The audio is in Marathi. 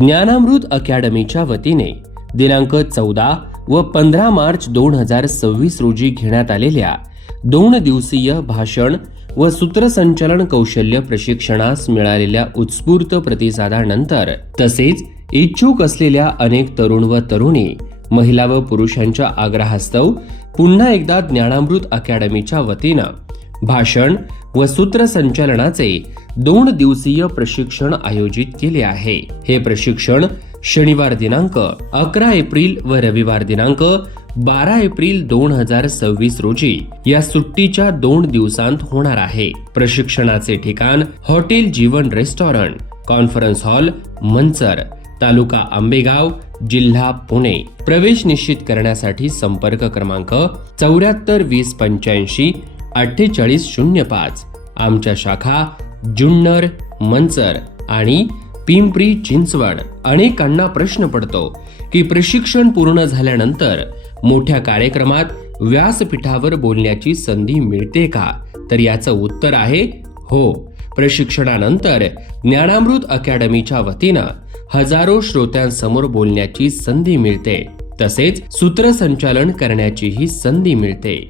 ज्ञानामृत अकॅडमीच्या वतीने दिनांक 14 व 15 मार्च 2026 रोजी घेण्यात आलेल्या 2 दिवसीय भाषण व सूत्रसंचालन कौशल्य प्रशिक्षणास मिळालेल्या उत्स्फूर्त प्रतिसादानंतर तसेच इच्छुक असलेल्या अनेक तरुण व तरुणी, महिला व पुरुषांच्या आग्रहास्तव पुन्हा एकदा ज्ञानामृत अकॅडमीच्या वतीनं भाषण व सूत्रसंचालनाचे 2 दिवसीय प्रशिक्षण आयोजित केले आहे। हे प्रशिक्षण शनिवार दिनांक 11 एप्रिल व रविवार दिनांक 12 एप्रिल 2026 रोजी या सुट्टीच्या 2 दिवसांत होणार आहे। प्रशिक्षणाचे ठिकाण हॉटेल जीवन रेस्टॉरंट, कॉन्फरन्स हॉल, मंचर, तालुका आंबेगाव, जिल्हा पुणे। प्रवेश निश्चित करण्यासाठी संपर्क क्रमांक 74 20 85 48 05। आमच्या शाखा जुन्नर, मंचर आणि पिंपरी चिंचवड। अनेकांना प्रश्न पडतो की प्रशिक्षण पूर्ण झाल्यानंतर मोठ्या कार्यक्रमात व्यासपीठावर बोलण्याची संधी मिळते का? तर याचं उत्तर आहे हो। प्रशिक्षणानंतर ज्ञानामृत अकॅडमीच्या वतीनं हजारो श्रोत्यांसमोर बोलण्याची संधी मिळते, तसेच सूत्रसंचालन करण्याचीही संधी मिळते।